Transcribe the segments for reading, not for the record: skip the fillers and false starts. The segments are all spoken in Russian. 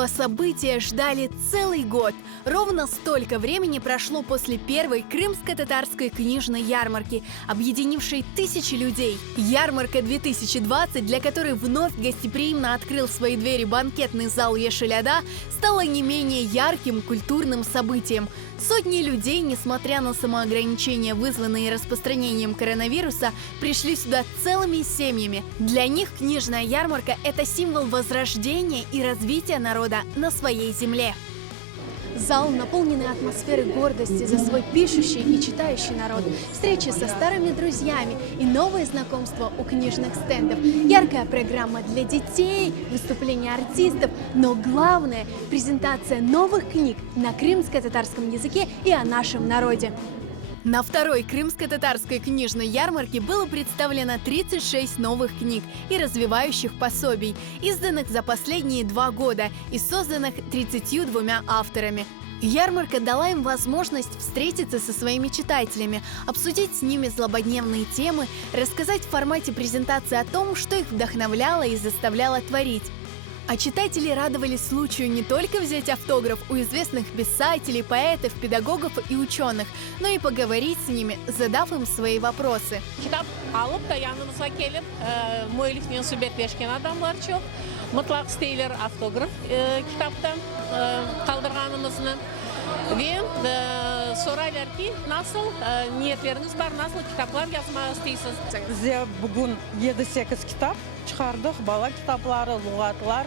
Этого события ждали целый год. Ровно столько времени прошло после первой крымско-татарской книжной ярмарки, объединившей тысячи людей. Ярмарка 2020, для которой вновь гостеприимно открыл свои двери банкетный зал Ешеляда, стала не менее ярким культурным событием. Сотни людей, несмотря на самоограничения, вызванные распространением коронавируса, пришли сюда целыми семьями. Для них книжная ярмарка – это символ возрождения и развития народа на своей земле. Зал, наполненный атмосферой гордости за свой пишущий и читающий народ, встречи со старыми друзьями и новые знакомства у книжных стендов, яркая программа для детей, выступления артистов, но главное – презентация новых книг на крымско-татарском языке и о нашем народе. На второй крымско-татарской книжной ярмарке было представлено 36 новых книг и развивающих пособий, изданных за последние 2 года и созданных 32 авторами. Ярмарка дала им возможность встретиться со своими читателями, обсудить с ними злободневные темы, рассказать в формате презентации о том, что их вдохновляло и заставляло творить. А читатели радовались случаю не только взять автограф у известных писателей, поэтов, педагогов и ученых, но и поговорить с ними, задав им свои вопросы. Kitap alıp da yanımıza gelip müellifinin sübet beşken adamlar çok. Mutlak isteyler автограф kitaptan kaldırganımızın. Ve sorarlar ki nasıl niyetleriniz var, nasıl kitaplar yazmak istiyorsunuz? Bizde bugün 7-8 kitap çıkardık. Bala kitapları, lügatlar,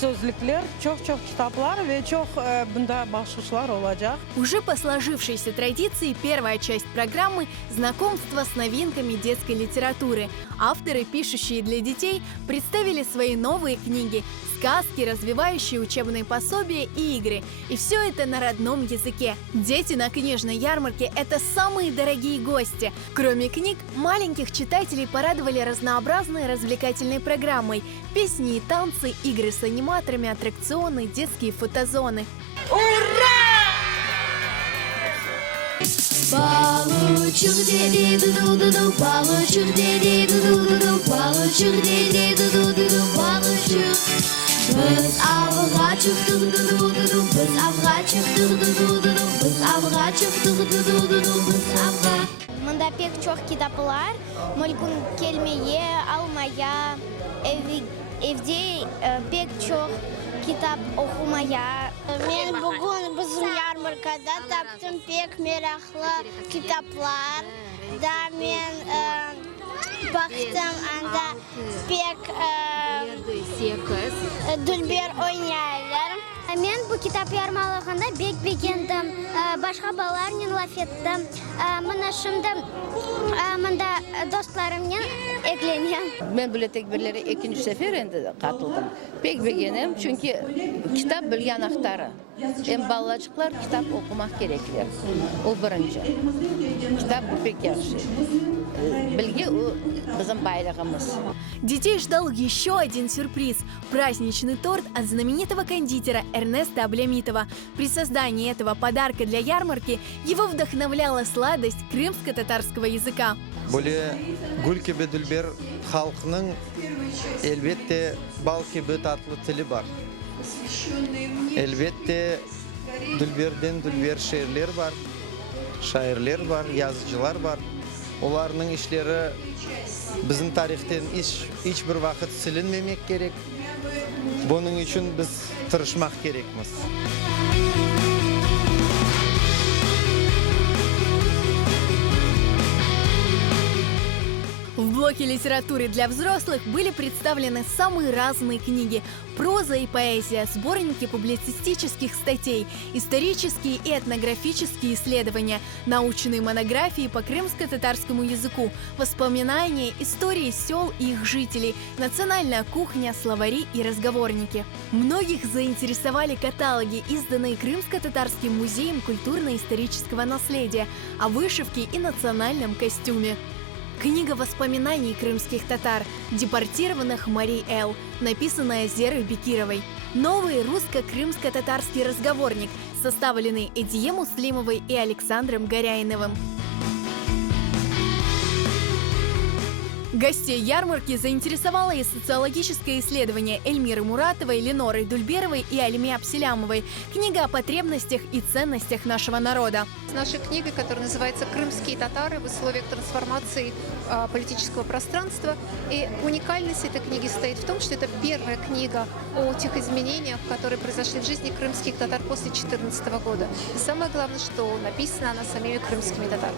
sözlükler, çok kitaplar ve çok bunda başvuruşlar olacak. Уже по сложившейся традиции первая часть программы – знакомство с новинками детской литературы. Авторы, пишущие для детей, представили свои новые книги, сказки, развивающие учебные пособия и игры. И все это на родном языке. Дети на книжной ярмарке – это самые дорогие гости. Кроме книг, маленьких читателей порадовали разнообразной развлекательной программой. Песни и танцы, игры с аниматорами, аттракционы, детские фотозоны. Получук деди ду-ду-ду-ду, получук деди ду-ду-ду-ду, получук деди ду-ду-ду-ду, получук. Biz avga çıktık ду-ду-ду-ду, biz avga çıktık ду-ду-ду-ду, biz avga çıktık ду-ду-ду-ду, biz avga. Мында пек çok kitaplar, мүлкін келмeye almaya, evde pek çok kitap okumaya. Ben bugün bizim yarmarkada taptım pek meraklı kitaplar. Da ben baktım anda pek Dilber oynayarlar. Men bu kitap yarmarkasında bek beğendim. Başka balarla laf ettim. Mana şimdi mında dostlarımla ekleniyorum. Ben böyle tekbirlere ikinci sefer endi katıldım. Pek beğendim çünkü kitap bilgen aktarı. Hem balacıklar kitap okumak gerekli. O birinci. Kitap bu pek yaxşı. Bilgi o bizim bayrağımız. Детей ждал еще один сюрприз – праздничный торт от знаменитого кондитера Эрнеста Аблямитова. При создании этого подарка для ярмарки его вдохновляла сладость крымско-татарского языка. Böyle gül gibi Dilber halkının elbette bal gibi tatlı dili var. Elbette Dilber'den Dilber şairler var, yazıcılar var. Onların işleri bizim tarihten hiçbir vakit silinmemek gerek. Bunun için biz tırışmak gerekmiz. В блоке литературы для взрослых были представлены самые разные книги – проза и поэзия, сборники публицистических статей, исторические и этнографические исследования, научные монографии по крымско-татарскому языку, воспоминания, истории сел и их жителей, национальная кухня, словари и разговорники. Многих заинтересовали каталоги, изданные Крымско-татарским музеем культурно-исторического наследия, о вышивке и национальном костюме. Книга воспоминаний крымских татар, депортированных Марий Эл, написанная Зерой Бекировой. Новый русско-крымско-татарский разговорник, составленный Эдие Муслимовой и Александром Горяиновым. Гостей ярмарки заинтересовало и социологическое исследование Эльмиры Муратовой, Леноры Дульберовой и Алиме Апселямовой. Книга о потребностях и ценностях нашего народа. С нашей книгой, которая называется «Крымские татары в условиях трансформации политического пространства». И уникальность этой книги состоит в том, что это первая книга о тех изменениях, которые произошли в жизни крымских татар после 2014 года. И самое главное, что написана она самими крымскими татарами.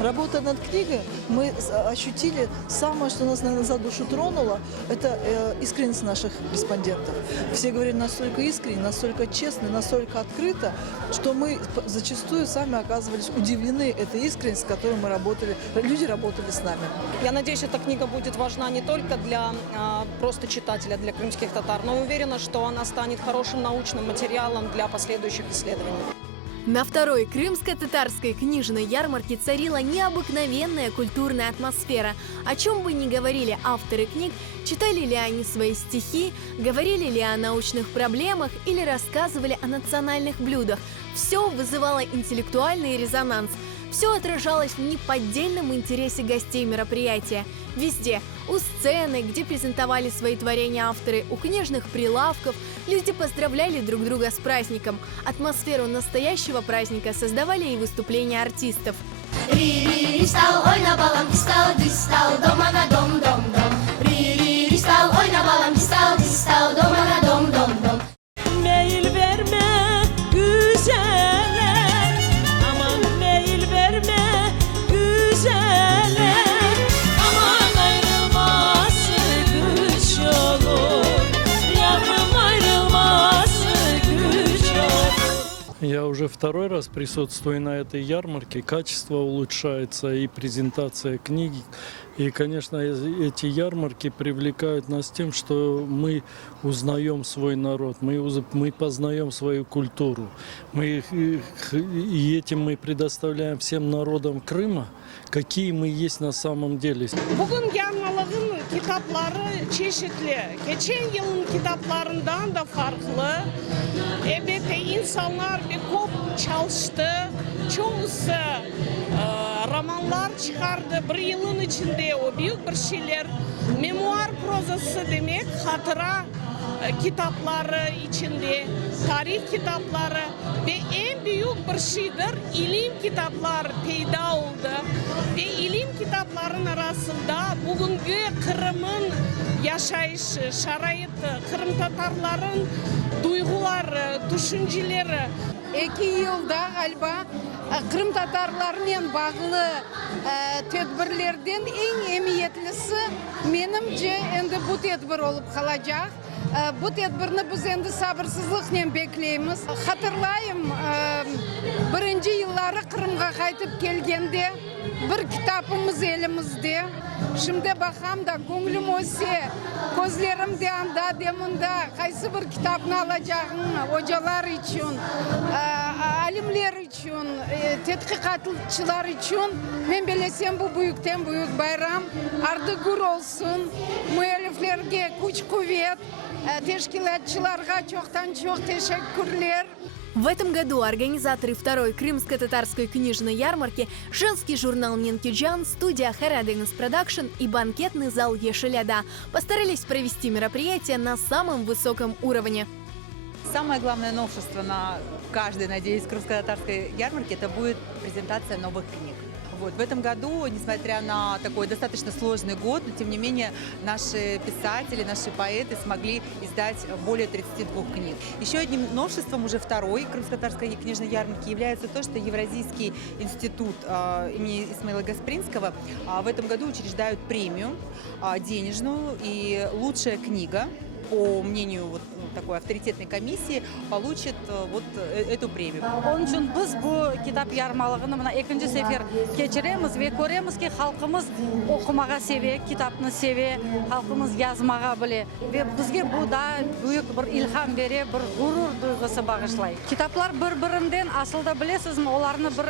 Работая над книгой, мы ощутили самое, что нас, наверное, за душу тронуло, это искренность наших респондентов. Все говорили настолько искренне, настолько честно, настолько открыто, что мы зачастую сами оказывались удивлены этой искренностью, с которой мы работали, люди работали с нами. Я надеюсь, эта книга будет важна не только для просто читателя, для крымских татар, но уверена, что она станет хорошим научным материалом для последующих исследований. На второй крымско-татарской книжной ярмарке царила необыкновенная культурная атмосфера. О чем бы ни говорили авторы книг, читали ли они свои стихи, говорили ли о научных проблемах или рассказывали о национальных блюдах, все вызывало интеллектуальный резонанс. Все отражалось в неподдельном интересе гостей мероприятия. Везде, у сцены, где презентовали свои творения авторы, у книжных прилавков, люди поздравляли друг друга с праздником. Атмосферу настоящего праздника создавали и выступления артистов. Я уже второй раз присутствую на этой ярмарке. Качество улучшается и презентация книги. И, конечно, эти ярмарки привлекают нас тем, что мы узнаем свой народ, мы познаем свою культуру. И этим мы предоставляем всем народам Крыма, какие мы есть на самом деле. Bugün yarmarlığın kitapları çeşitli. Geçen yılın kitaplarından da farklı. Elbette insanlar bir kop çalıştı. Çoğusu romanlar çıkardı. Bir yılın içinde o büyük bir şeyler. Memuar prozası demek, hatıra kitapları içinde, tarih kitapları ve en büyük bir şeydir, ilim kitapları peyda oldu. Ve ilim kitapların arasında bugünkü Kırım'ın yaşayış şarayıtı, Kırım Tatarların duyguları, düşünceleri. 2 yılda galiba Kırım Tatarlarıyla bağlı tedbirlerden en emiyetlisi menimce endi bu tedbir olup kalacak. Bu tedbirni biz endi sabırsızlıkla bekleyimiz. Hatırlayayım, birinci yılları Kırım'a kaytıp gelgende bir kitabımız elimizde. Şimdi bakam da ko'nglim o'zse, ko'zlarimda anda demunda qaysi bir kitapni alacağım hocalar için, alimler için, tadqiqotchilar için. Men bilsem bu büyükten büyük bayram ardıgur olsun. Müelliflerge kuch-kuvvet, teşkilatçılarga çoktan çok teşekkürler. В этом году организаторы второй крымско-татарской книжной ярмарки, женский журнал «Нинкиджан», студия «Хараденс Продакшн» и банкетный зал «Ешеляда» постарались провести мероприятие на самом высоком уровне. Самое главное новшество на каждой, надеюсь, крымско-татарской ярмарке – это будет презентация новых книг. Вот. В этом году, несмотря на такой достаточно сложный год, но тем не менее наши писатели, наши поэты смогли издать более 32 книг. Еще одним новшеством уже второй крымско-татарской книжной ярмарки является то, что Евразийский институт имени Исмаила Гаспринского в этом году учреждают премию денежную, и лучшая книга, по мнению такой авторитетной комиссии, получит эту премию. Onun için biz bu kitap yarmarlığını mına ikinci sefer geçiremiz ve göremiz ki halkımız okumağa seviyor, kitabını seviyor, halkımız yazmağa bile ve bizge bu da büyük bir ilham veriyor, bir gurur duygusu bağışlayır. Kitaplar bir-birinden aslında bilesizmi, onlarını bir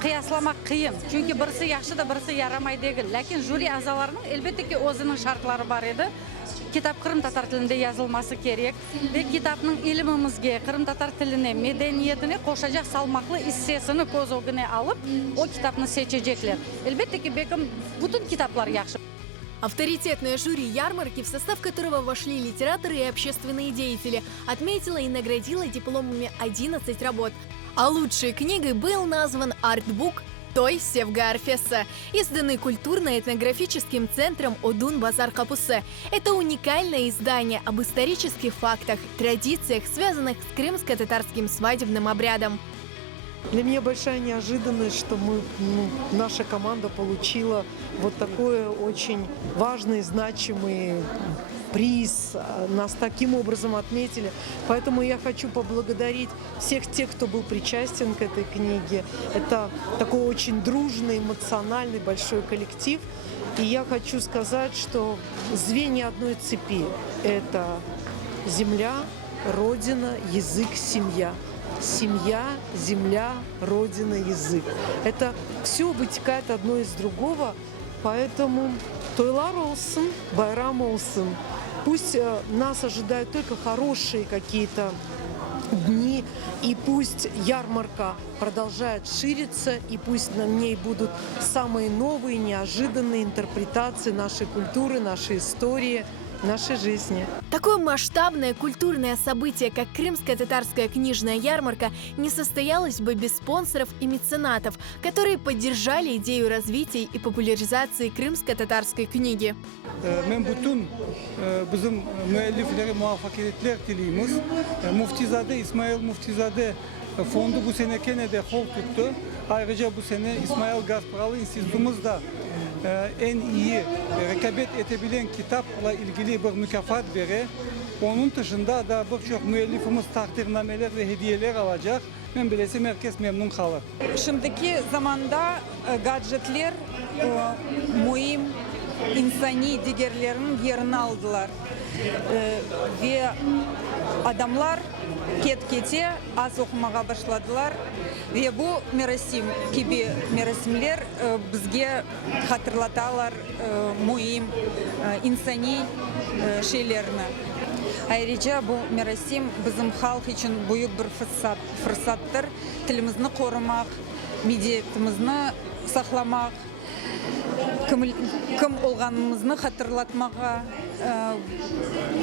kıyaslamak kıyın. Çünkü birisi yaxşı da birisi yaramay değil. Lakin jüri azalarının elbette ki o'zining şartları var edi. Kitap Kırım Tatar tilinde yazılması gerek ve kitabın ilimimizge, Kırım Tatar tiline, medeniyetine koşacak salmaklı hissesini göz önüne alıp o kitabını seçecekler. Elbette ki bütün kitaplar yaxşı. Авторитетное жюри ярмарки, в состав которого вошли литераторы и общественные деятели, отметило и наградило дипломами 11 работ. А лучшей книгой был назван артбук «Той Севга Арфеса», изданный культурно-этнографическим центром Одун Базар Капусе. Это уникальное издание об исторических фактах, традициях, связанных с крымско-татарским свадебным обрядом. Для меня большая неожиданность, что наша команда получила вот такой очень важный, значимый приз. Нас таким образом отметили. Поэтому я хочу поблагодарить всех тех, кто был причастен к этой книге. Это такой очень дружный, эмоциональный, большой коллектив. И я хочу сказать, что звенья одной цепи – это земля, родина, язык, семья. Семья, земля, родина, язык. Это все вытекает одно из другого, поэтому тойлар олсын, байрам олсын. Пусть нас ожидают только хорошие какие-то дни, и пусть ярмарка продолжает шириться, и пусть на ней будут самые новые, неожиданные интерпретации нашей культуры, нашей истории, нашей жизни. Такое масштабное культурное событие, как Крымско-татарская книжная ярмарка, не состоялось бы без спонсоров и меценатов, которые поддержали идею развития и популяризации крымско-татарской книги. Мен бүтін біздің müelliflere muvaffakiyetler dileyimiz. Muftizade, İsmail Muftizade fondu bu sene Kene'de hol tuttu. Ayrıca bu sene İsmail Gasparalı İnstitütümüz da en iyi rekabet edebilen kitapla ilgili bir mükafat verir. Onun dışında da birçok müellifimiz takdirnameler ve hediyeler alacak. Ben bilesem herkes memnun kalır. Şimdiki zamanda gadgetler mühim insani diğerlerinin yerini aldılar. Ve adamlar ket-kete az okumaya başladılar. Ve bu merasim gibi merasimler bizge hatırlatalar mühim insani şeylerini. Ayrıca bu merasim bizim halk için büyük bir fırsattır. Dilimizni korumak, medeniyetimizni saklamak, kim olganımızı hatırlatmağa,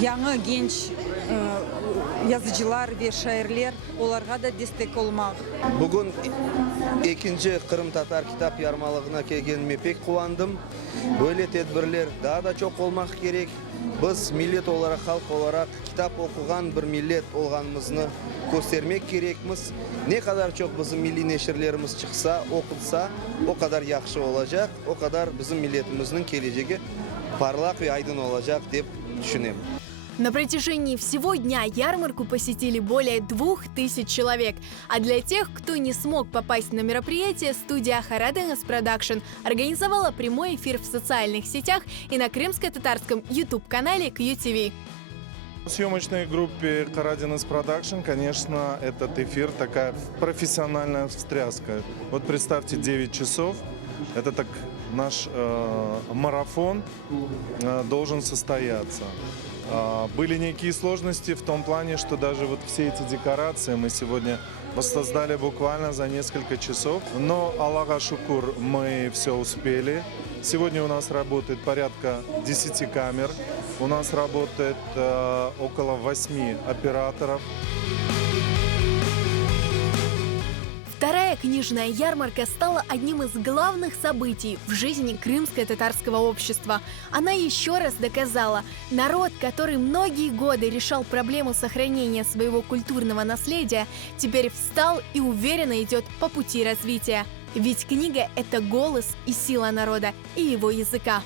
yanı genç yazıcılar ve şairler onlara da destek olmak. Bugün ikinci Kırım Tatar kitap yarmalığına kelgenime pek kuvvandım. Böyle tedbirler daha da çok olmak gerek. Biz millet olarak, halk olarak kitap okugan bir millet olganımızı göstermek gerekmiz. Ne kadar çok bizim milli neşirlerimiz çıksa, okulsa o kadar yaxşı olacak. O kadar bizim milletimizin geleceği parlak ve aydın olacak diye düşünüyorum. На протяжении всего дня ярмарку посетили более 2000 человек. А для тех, кто не смог попасть на мероприятие, студия Хараденес Продакшн организовала прямой эфир в социальных сетях и на крымско-татарском YouTube-канале QTV. В съемочной группе Хараденес Продакшн, конечно, этот эфир такая профессиональная встряска. Вот представьте, 9 часов. Это так наш марафон должен состояться. Были некие сложности в том плане, что даже вот все эти декорации мы сегодня воссоздали буквально за несколько часов. Но, Аллаха шукур, мы все успели. Сегодня у нас работает порядка 10 камер. У нас работает около 8 операторов. Вторая книжная ярмарка стала одним из главных событий в жизни крымско-татарского общества. Она еще раз доказала, народ, который многие годы решал проблему сохранения своего культурного наследия, теперь встал и уверенно идет по пути развития. Ведь книга – это голос и сила народа и его языка.